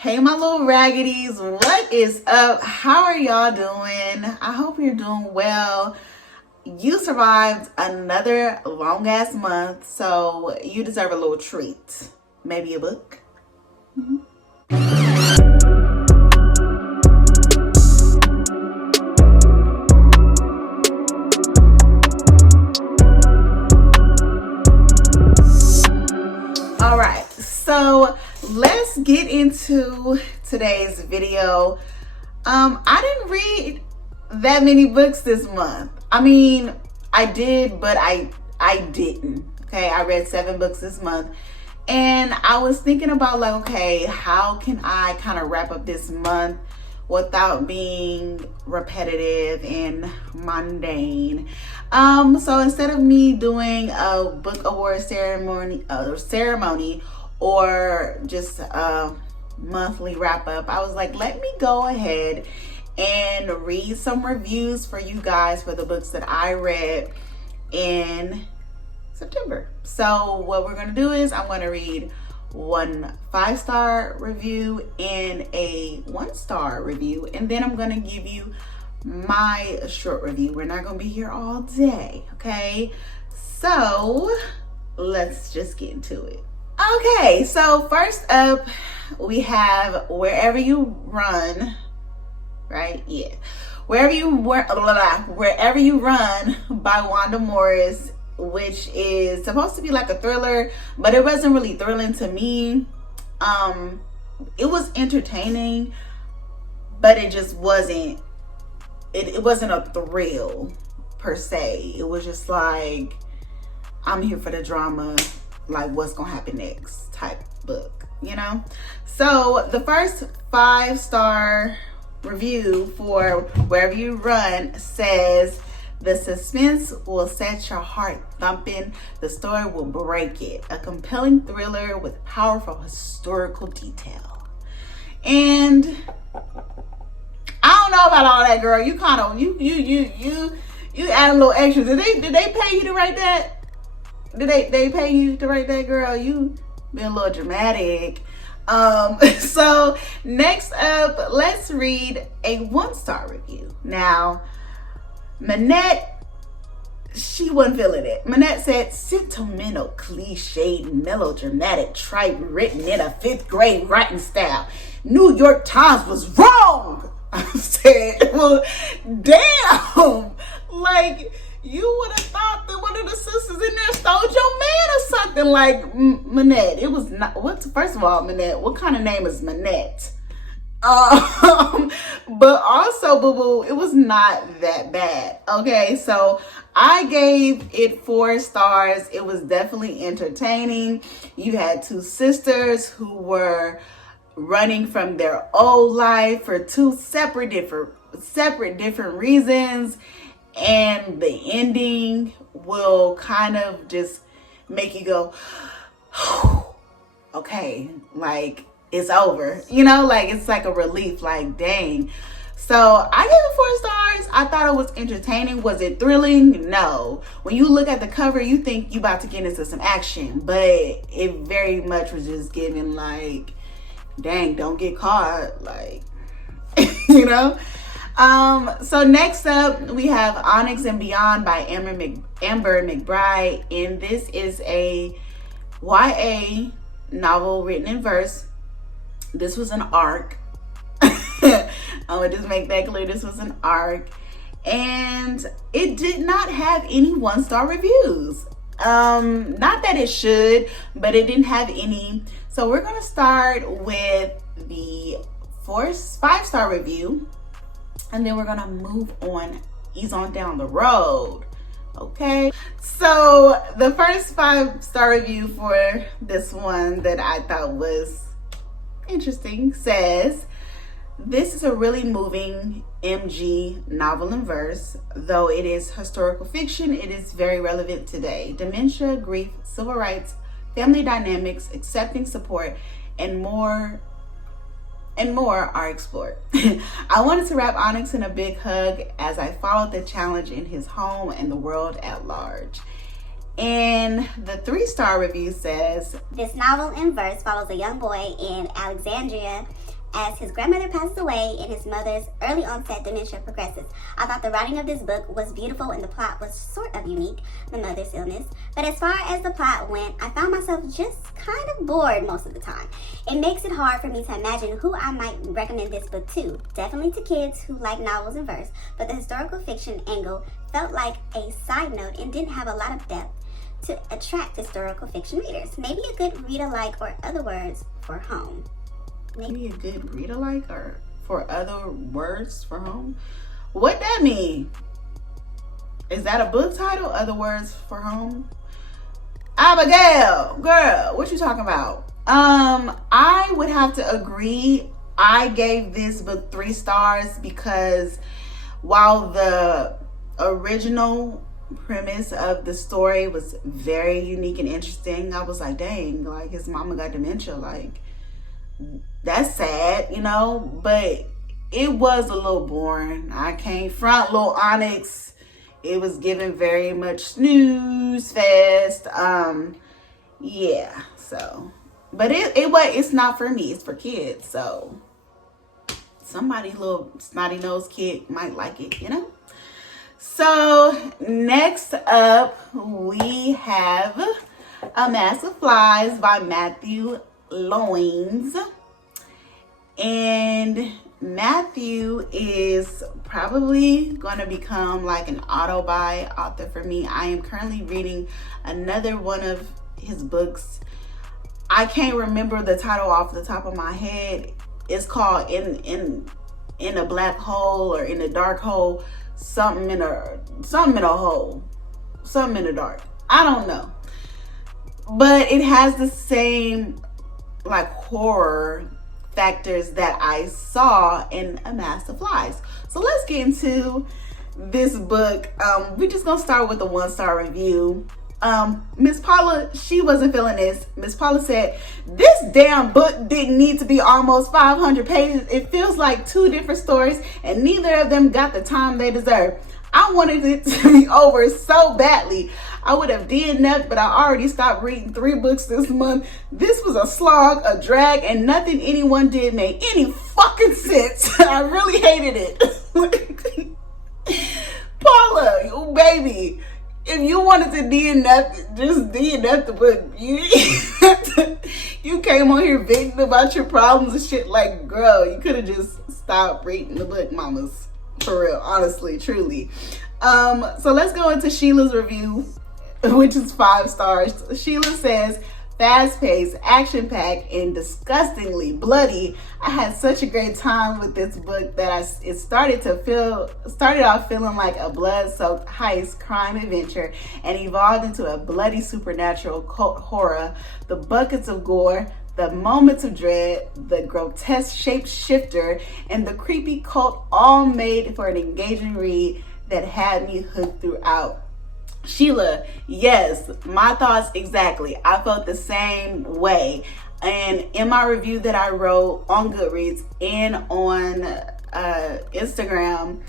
Hey my little raggedies, what is up? How are y'all doing? I hope you're doing well. You survived another long ass month, so you deserve a little treat. Maybe a book. All right, so let's get into today's video. I didn't read that many books this month. I mean, I did, but I didn't. Okay, I read 7 books this month, and I was thinking about like, okay, how can I kind of wrap up this month without being repetitive and mundane? So instead of me doing a book award ceremony or just a monthly wrap up, I was like, let me go ahead and read some reviews for you guys for the books that I read in September. So what we're going to do is I'm going to read one 5-star review and a 1-star review, and then I'm going to give you my short review. We're not going to be here all day, okay? So let's just get into it. Okay, so first up we have Wherever You Run, right? Yeah. Wherever You Run by Wanda Morris, which is supposed to be like a thriller, but it wasn't really thrilling to me. It was entertaining, but it just wasn't, it wasn't a thrill per se. It was just like, I'm here for the drama, like what's gonna happen next type book, you know? So the first 5-star review for Wherever You Run says, the suspense will set your heart thumping. The story will break it. A compelling thriller with powerful historical detail. And I don't know about all that, girl. You kind of you add a little extra. Did they pay you to write that? Did they pay you to write that, girl? You been a little dramatic. So next up, let's read a 1-star review. Now, Manette, she wasn't feeling it. Manette said, sentimental, cliched, melodramatic tripe written in a 5th grade writing style. New York Times was wrong. I said, well, damn. Like, you would have thought that one of the sisters in there stole your man or something. Like, Manette, it was not, first of all, Manette, what kind of name is Manette? But also, boo-boo, it was not that bad. Okay, so I gave it 4 stars. It was definitely entertaining. You had 2 sisters who were running from their old life for 2 separate different reasons, and the ending will kind of just make you go, okay, like, it's over, you know, like it's like a relief, like dang. So I gave it 4 stars. I thought it was entertaining. Was it thrilling? No. When you look at the cover, you think you about to get into some action, but it very much was just giving like, dang, don't get caught, like, you know. So next up we have Onyx and Beyond by Amber McBride, and this is a YA novel written in verse. This was an arc. I would just make that clear. This was an arc, and it did not have any 1-star reviews. Not that it should, but it didn't have any. So we're gonna start with the 5-star review, and then we're gonna ease on down the road. Okay, so the first 5-star review for this one that I thought was interesting says, this is a really moving MG novel in verse. Though it is historical fiction, it is very relevant today. Dementia, grief, civil rights, family dynamics, accepting support, and more are explored. I wanted to wrap Onyx in a big hug as I followed the challenge in his home and the world at large. And the 3-star review says, this novel in verse follows a young boy in Alexandria as his grandmother passes away and his mother's early onset dementia progresses. I thought the writing of this book was beautiful and the plot was sort of unique, the mother's illness. But as far as the plot went, I found myself just kind of bored most of the time. It makes it hard for me to imagine who I might recommend this book to. Definitely to kids who like novels and verse, but the historical fiction angle felt like a side note and didn't have a lot of depth to attract historical fiction readers. Maybe a good read-alike, or other words for home. Maybe a good read-alike or for other words for home? What that mean? Is that a book title? Other words for home? Abigail, girl, what you talking about? I would have to agree. I gave this book 3 stars because while the original premise of the story was very unique and interesting, I was like, dang, like his mama got dementia, like that's sad, you know, but it was a little boring. I can't front Lil Onyx. It was given very much snooze fest. Yeah, so but it's not for me, it's for kids, so somebody little snotty nosed kid might like it, you know. So next up we have A Mass of Flies by Matthew Loines. And Matthew is probably going to become like an auto-buy author for me. I am currently reading another one of his books. I can't remember the title off the top of my head. It's called In a Black Hole or In a Dark Hole. Something in a hole. Something in the dark. I don't know. But it has the same like horror factors that I saw in A Mass of Flies. So let's get into this book. We're just gonna start with a 1-star review. Miss Paula, she wasn't feeling this. Miss Paula said, this damn book didn't need to be almost 500 pages. It feels like 2 different stories and neither of them got the time they deserve. I wanted it to be over so badly. I would have DNF'd, but I already stopped reading 3 books this month. This was a slog, a drag, and nothing anyone did made any fucking sense. I really hated it. Paula, you baby, if you wanted to DNF, just DNF the book. You came on here venting about your problems and shit. Like, girl, you could have just stopped reading the book, mamas. For real, honestly, truly. So let's go into Sheila's review, which is 5 stars. Sheila says, fast-paced, action-packed, and disgustingly bloody. I had such a great time with this book that it started off feeling like a blood-soaked heist crime adventure and evolved into a bloody supernatural cult horror. The buckets of gore, the moments of dread, the grotesque shapeshifter, and the creepy cult all made for an engaging read that had me hooked throughout. Sheila, yes, my thoughts exactly. I felt the same way. And in my review that I wrote on Goodreads and on Instagram,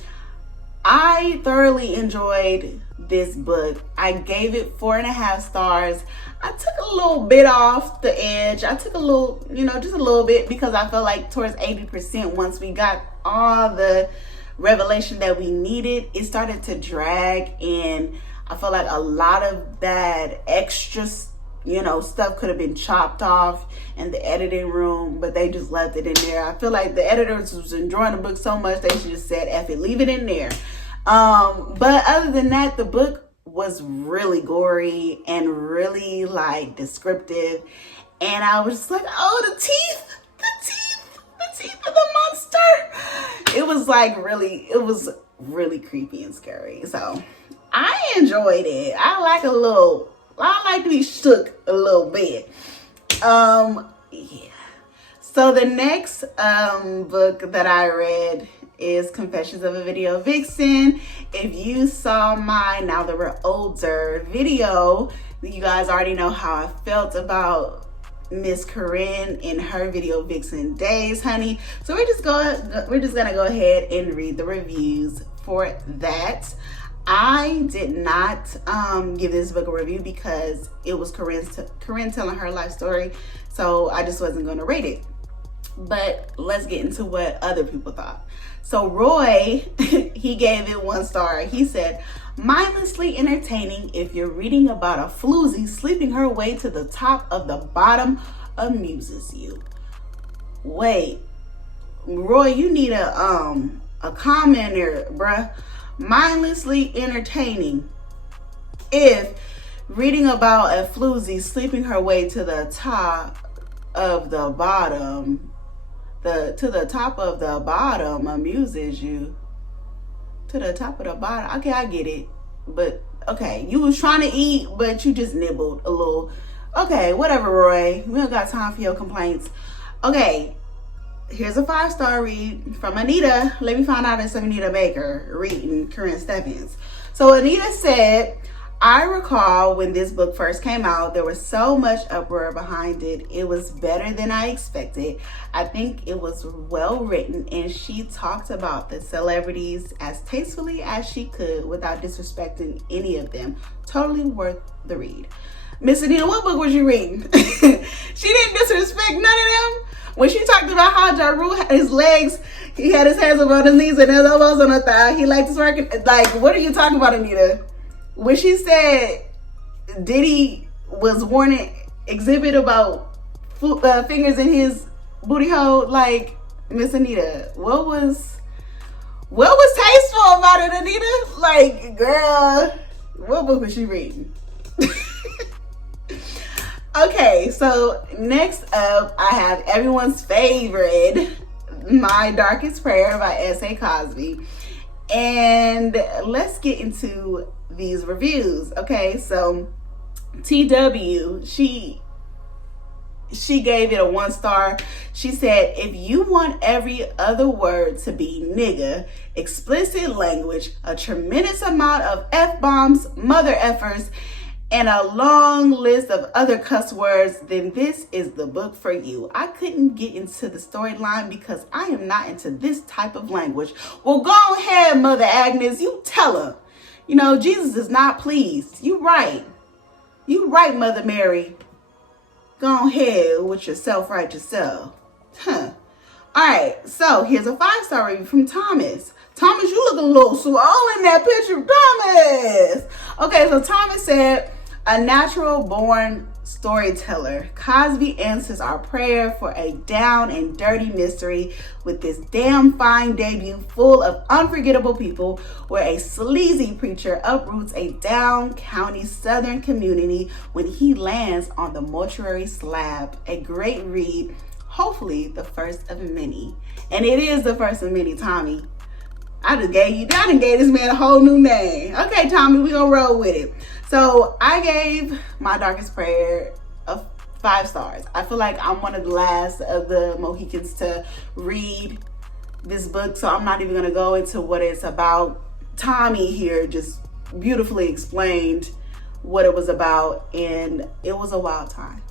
I thoroughly enjoyed this book. I gave it 4.5 stars. I took a little bit off the edge. I took a little, just a little bit, because I felt like towards 80%, once we got all the revelation that we needed, it started to drag, and I feel like a lot of that extra, stuff could have been chopped off in the editing room, but they just left it in there. I feel like the editors was enjoying the book so much, they should have said, F it, leave it in there. But other than that, the book was really gory and really like descriptive. And I was just like, oh, the teeth of the monster. It was really creepy and scary. So I enjoyed it. I like to be shook a little bit. Yeah. So the next book that I read is Confessions of a Video Vixen. If you saw my Now That We're Older video, you guys already know how I felt about Miss Corinne in her Video Vixen days, honey. So we're just gonna go ahead and read the reviews for that. I did not give this book a review because it was Corinne telling her life story, so I just wasn't going to rate it. But let's get into what other people thought. So Roy, he gave it 1 star. He said, mindlessly entertaining if you're reading about a floozy sleeping her way to the top of the bottom amuses you. Wait, Roy, you need a commenter, bruh. Mindlessly entertaining if reading about a floozy sleeping her way to the top of the bottom, to the top of the bottom amuses you. To the top of the bottom. Okay, I get it. But okay, you was trying to eat, but you just nibbled a little. Okay, whatever, Roy. We don't got time for your complaints. Okay, here's a 5-star read from Anita. Let me find out it's Anita Baker reading Corinne Stephens. So Anita said, I recall when this book first came out, there was so much uproar behind it. It was better than I expected. I think it was well written, and she talked about the celebrities as tastefully as she could without disrespecting any of them. Totally worth the read. Miss Anita, what book was you reading? She didn't disrespect none of them. When she talked about how Ja Rule had his legs, he had his hands up on his knees and his elbows on her thigh. He liked to twerk. Like, what are you talking about, Anita? When she said Diddy was warning exhibit about fingers in his booty hole, like, Miss Anita, what was tasteful about it, Anita? Like, girl, what book was she reading? Okay, so next up, I have everyone's favorite, My Darkest Prayer by S.A. Cosby. And let's get into these reviews. Okay, so TW, she gave it a 1 star. She said, if you want every other word to be nigga, explicit language, a tremendous amount of F-bombs, mother effers, and a long list of other cuss words, then this is the book for you. I couldn't get into the storyline because I am not into this type of language. Well, go ahead, Mother Agnes. You tell her. You know, Jesus is not pleased. You right. You right, Mother Mary. Go ahead with your self-righteous self. Huh. All right, so here's a 5-star review from Thomas. Thomas, you look a little swole in that picture, Thomas. Okay, so Thomas said, a natural born storyteller, Cosby answers our prayer for a down and dirty mystery with this damn fine debut full of unforgettable people where a sleazy preacher uproots a down county southern community when he lands on the mortuary slab. A great read, hopefully the first of many. And it is the first of many, Tommy. I done gave this man a whole new name. Okay, Tommy, we gonna roll with it. So I gave My Darkest Prayer a 5 stars. I feel like I'm one of the last of the Mohicans to read this book, so I'm not even gonna go into what it's about. Tommy here just beautifully explained what it was about, and it was a wild time.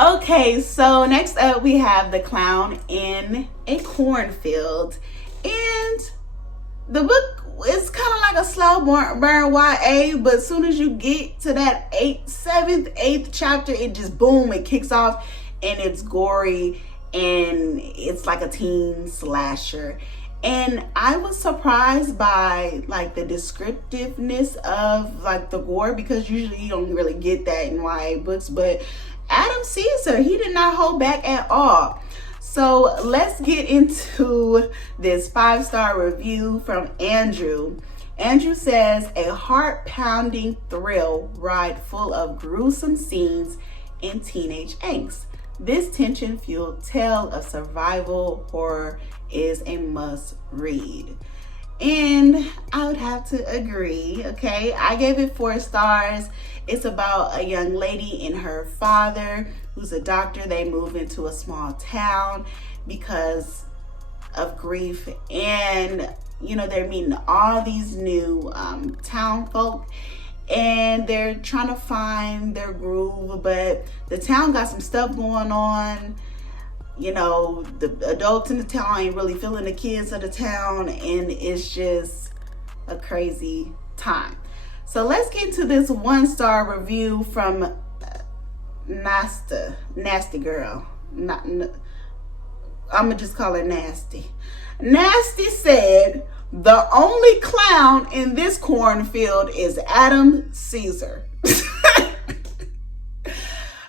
Okay, so next up we have The Clown in a Cornfield. And the book is kind of like a slow burn YA, but as soon as you get to that 8th chapter, it just boom, it kicks off, and it's gory, and it's like a teen slasher. And I was surprised by like the descriptiveness of like the gore, because usually you don't really get that in YA books, but Adam Caesar, he did not hold back at all. So let's get into this 5-star review from Andrew. Andrew says, a heart-pounding thrill ride full of gruesome scenes and teenage angst. This tension-fueled tale of survival horror is a must-read. And I would have to agree, okay? I gave it 4 stars. It's about a young lady and her father who's a doctor. They move into a small town because of grief, and you know, they're meeting all these new town folk, and they're trying to find their groove, but the town got some stuff going on. You know, the adults in the town ain't really feeling the kids of the town, and it's just a crazy time. So let's get to this 1-star review from Nasty Girl. I'm gonna just call her Nasty. Nasty said, the only clown in this cornfield is Adam Caesar.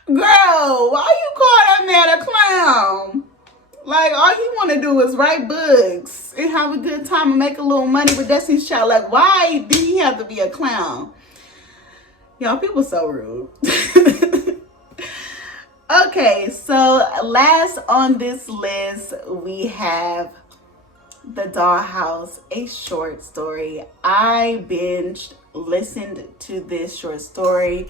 Girl, why you call that man a clown? Like, all he want to do is write books and have a good time and make a little money with Destiny's Child. Like, why do he have to be a clown? Y'all, people so rude. Okay, so last on this list, we have The Dollhouse, a short story. I listened to this short story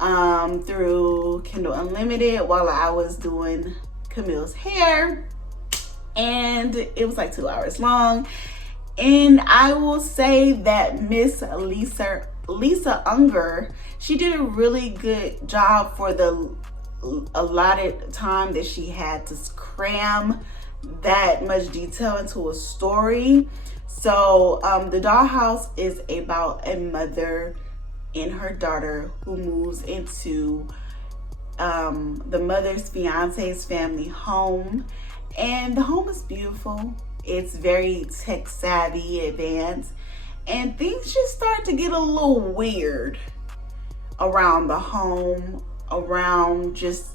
through Kindle Unlimited while I was doing Camille's hair, and it was like 2 hours long. And I will say that Miss Lisa Unger, she did a really good job for the allotted time that she had to cram that much detail into a story. So The Dollhouse is about a mother and her daughter who moves into the mother's fiance's family home, and the home is beautiful. It's very tech savvy, advanced, and things just start to get a little weird around the home, around just,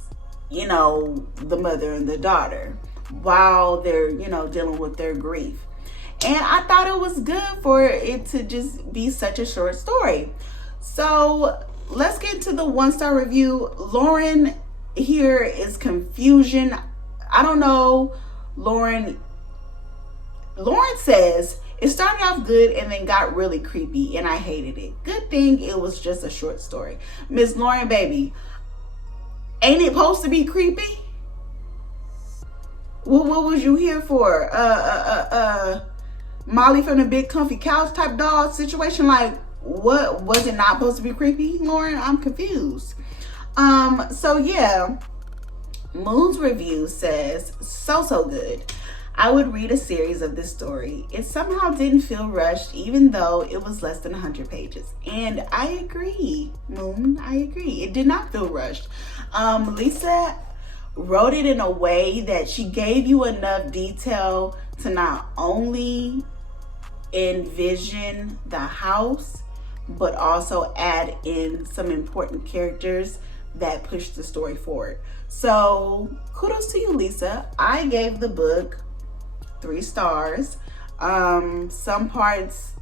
the mother and the daughter while they're, dealing with their grief. And I thought it was good for it to just be such a short story. So let's get to the 1-star review. Lauren here is confusion. I don't know, Lauren says, it started off good and then got really creepy and I hated it. Good thing it was just a short story. Miss Lauren, baby, ain't it supposed to be creepy? What was you here for? Molly from the Big Comfy Couch type dog situation? Like, what, was it not supposed to be creepy, Lauren? I'm confused. So yeah, Moon's review says, so good. I would read a series of this story. It somehow didn't feel rushed, even though it was less than 100 pages. And I agree, Moon, I agree. It did not feel rushed. Lisa wrote it in a way that she gave you enough detail to not only envision the house, but also add in some important characters that push the story forward. So kudos to you, Lisa. I gave the book 3 stars. Some parts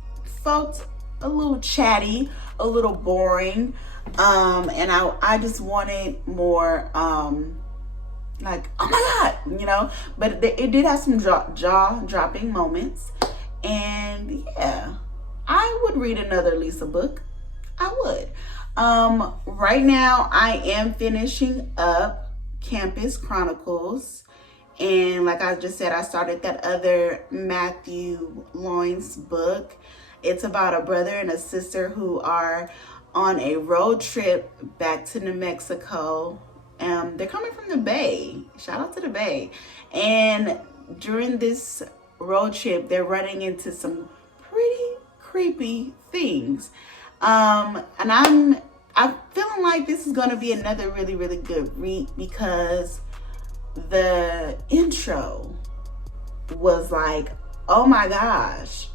felt a little chatty, a little boring, and I just wanted more like, oh my god, but it did have some jaw-dropping moments. And yeah, I would read another Lisa book. I would. Right now I am finishing up Campus Chronicles, and like I just said, I started that other Matthew Loynes book. It's about a brother and a sister who are on a road trip back to New Mexico. They're coming from the Bay. Shout out to the Bay. And during this road trip, they're running into some pretty creepy things. And I'm feeling like this is going to be another really, really good read, because the intro was like, oh my gosh,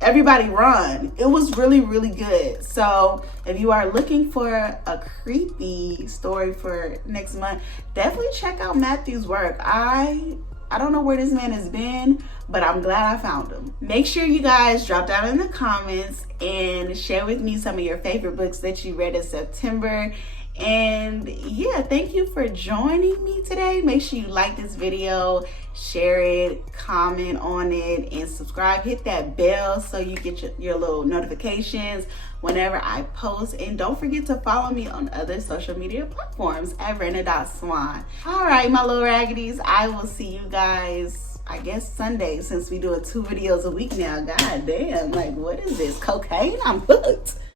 everybody run. It was really, really good. So if you are looking for a creepy story for next month, definitely check out Matthew's work. I don't know where this man has been, but I'm glad I found him. Make sure you guys drop down in the comments and share with me some of your favorite books that you read in September. And yeah, thank you for joining me today. Make sure you like this video, share it, comment on it, and subscribe. Hit that bell so you get your little notifications whenever I post. And don't forget to follow me on other social media platforms at Rena.Swan. All right, my little raggities, I will see you guys, I guess Sunday, since we do 2 videos a week now. God damn, like, what is this, cocaine? I'm hooked.